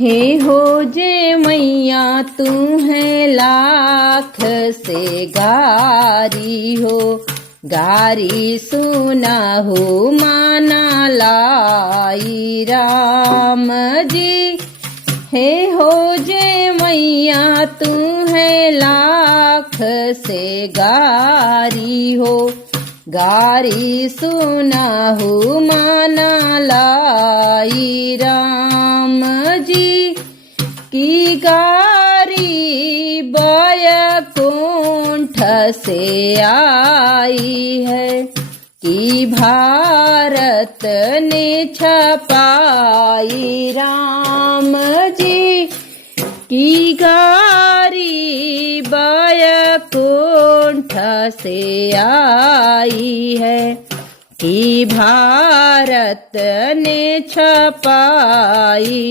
हे हो जे मैया तू है लाख से गारी हो, गारी सुना हो माना लाई राम जी। हे हो जे मैया तू है लाख से गारी हो, गारी सुना हो माना लाई राम जी। की गारी बैकुंठ से आई है, कि भारत ने छपाई राम जी। की गारी बैकुंठ से आई है, कि भारत ने छपाई।